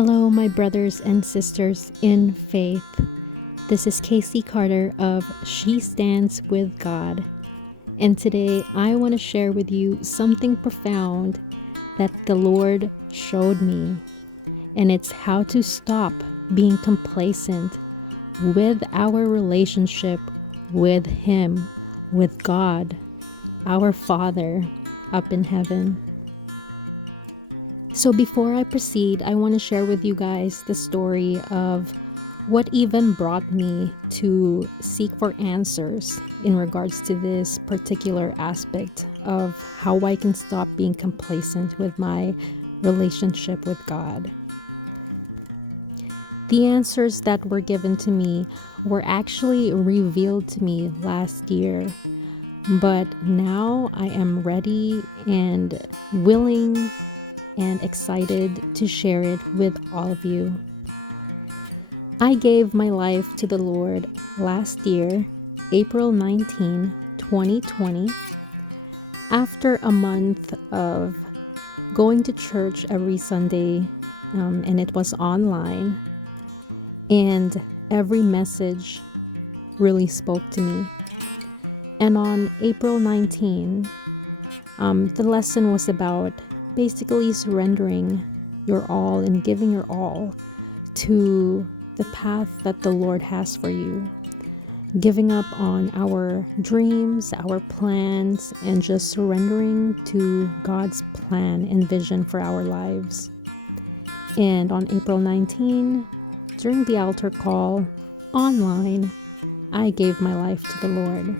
Hello, my brothers and sisters in faith. This is Casey Carter of She Stands with God. And today I want to share with you something profound that the Lord showed me. And it's how to stop being complacent with our relationship with Him, with God, our Father up in heaven. So before I proceed, I want to share with you guys the story of what even brought me to seek for answers in regards to this particular aspect of how I can stop being complacent with my relationship with God. The answers that were given to me were actually revealed to me last year, but now I am ready and willing and excited to share it with all of you. I gave my life to the Lord last year, April 19, 2020, after a month of going to church every Sunday, and it was online, and every message really spoke to me. And on April 19, the lesson was about basically surrendering your all and giving your all to the path that the Lord has for you. Giving up on our dreams, our plans, and just surrendering to God's plan and vision for our lives. And on April 19, during the altar call online, I gave my life to the Lord.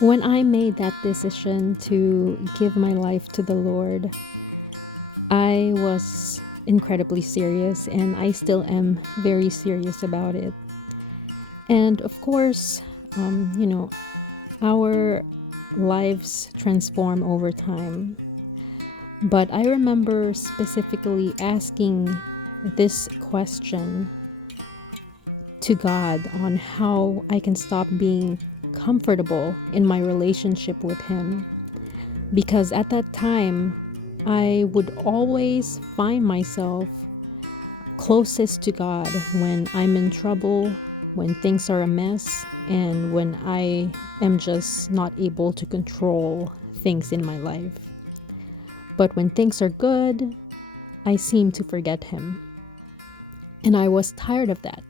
When I made that decision to give my life to the Lord, I was incredibly serious, and I still am very serious about it. And of course, our lives transform over time. But I remember specifically asking this question to God on how I can stop being comfortable in my relationship with Him, because at that time I would always find myself closest to God when I'm in trouble, when things are a mess, and when I am just not able to control things in my life. But when things are good, I seem to forget Him, and I was tired of that.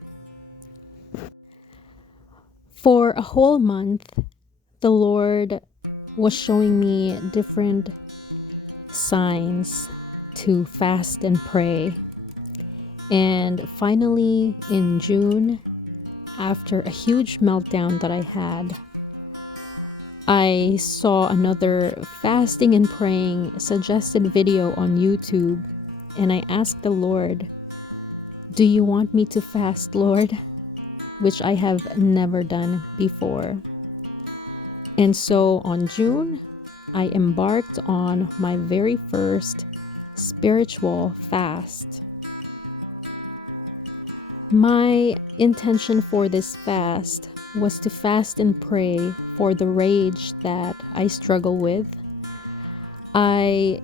For a whole month, the Lord was showing me different signs to fast and pray. And finally, in June, after a huge meltdown that I had, I saw another fasting and praying suggested video on YouTube, and I asked the Lord, "Do you want me to fast, Lord?" Which I have never done before. And so on June, I embarked on my very first spiritual fast. My intention for this fast was to fast and pray for the rage that I struggle with. I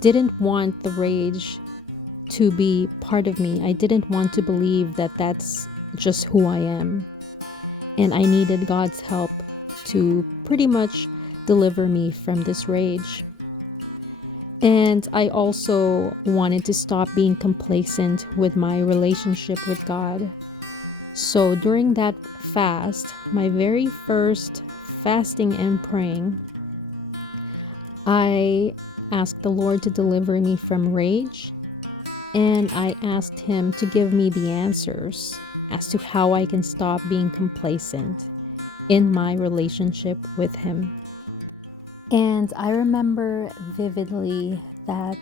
didn't want the rage to be part of me. I didn't want to believe that that's just who I am. And I needed God's help to pretty much deliver me from this rage. And I also wanted to stop being complacent with my relationship with God. So during that fast, my very first fasting and praying, I asked the Lord to deliver me from rage, and I asked Him to give me the answers as to how I can stop being complacent in my relationship with Him. And I remember vividly that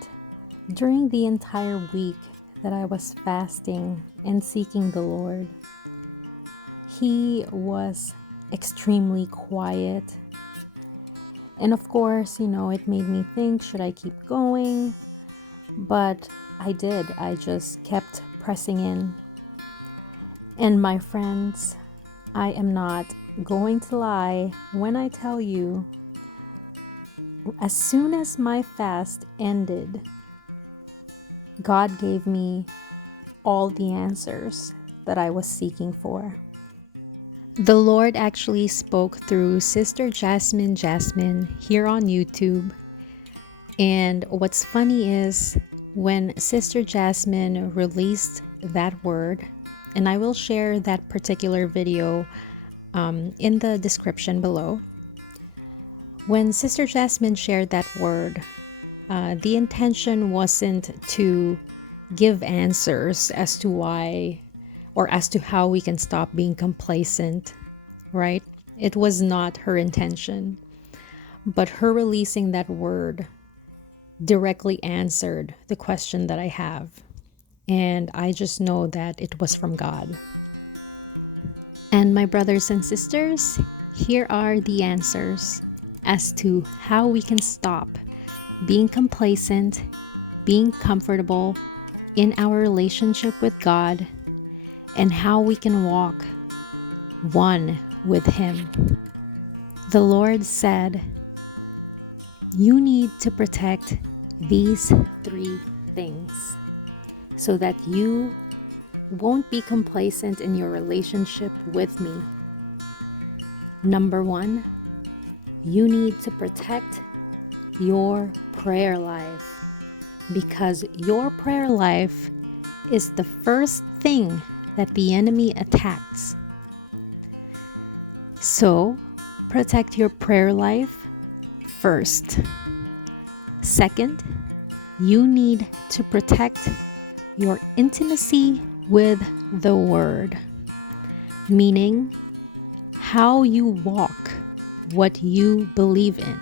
during the entire week that I was fasting and seeking the Lord, He was extremely quiet. And of course, it made me think, should I keep going? But I did. I just kept pressing in. And my friends, I am not going to lie when I tell you, as soon as my fast ended, God gave me all the answers that I was seeking for. The Lord actually spoke through Sister Jasmine here on YouTube. And what's funny is when Sister Jasmine released that word, and I will share that particular video in the description below. When Sister Jasmine shared that word, the intention wasn't to give answers as to why or as to how we can stop being complacent, right? It was not her intention. But her releasing that word directly answered the question that I have. And I just know that it was from God. And my brothers and sisters, here are the answers as to how we can stop being complacent, being comfortable in our relationship with God, and how we can walk one with Him. The Lord said, you need to protect these 3 things so that you won't be complacent in your relationship with me. Number 1, you need to protect your prayer life, because your prayer life is the first thing that the enemy attacks. So, protect your prayer life first. Second, you need to protect your intimacy with the Word, meaning how you walk, what you believe in.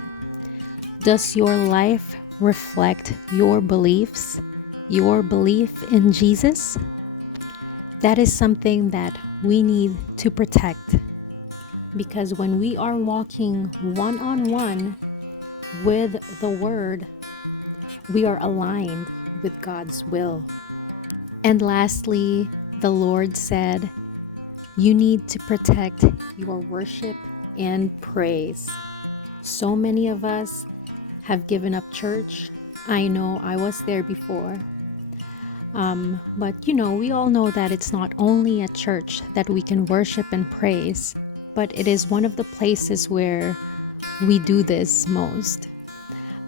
Does your life reflect your beliefs, your belief in Jesus? That is something that we need to protect, because when we are walking one-on-one with the Word, we are aligned with God's will. And lastly, the Lord said, you need to protect your worship and praise. So many of us have given up church. I know I was there before. But we all know that it's not only at church that we can worship and praise, but it is one of the places where we do this most.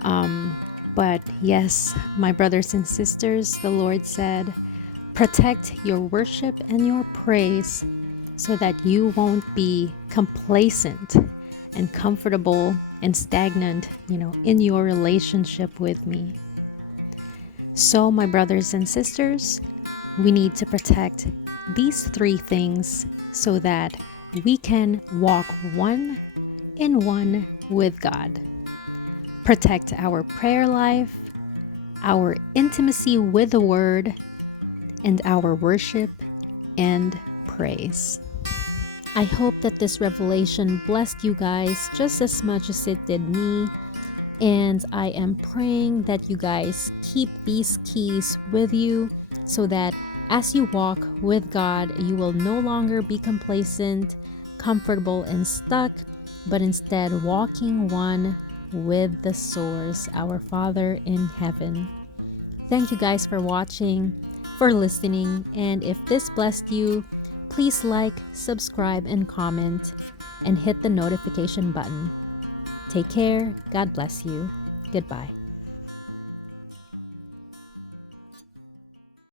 But yes, my brothers and sisters, the Lord said, protect your worship and your praise so that you won't be complacent and comfortable and stagnant, in your relationship with me. So, my brothers and sisters, we need to protect these 3 things so that we can walk one-in-one with God. Protect our prayer life, our intimacy with the Word, and our worship and praise. I hope that this revelation blessed you guys just as much as it did me. And I am praying that you guys keep these keys with you so that as you walk with God, you will no longer be complacent, comfortable, and stuck, but instead walking one with the source, our Father in heaven. Thank you guys for watching, for listening, and if this blessed you, please like, subscribe, and comment, and hit the notification button. Take care. God bless you. Goodbye.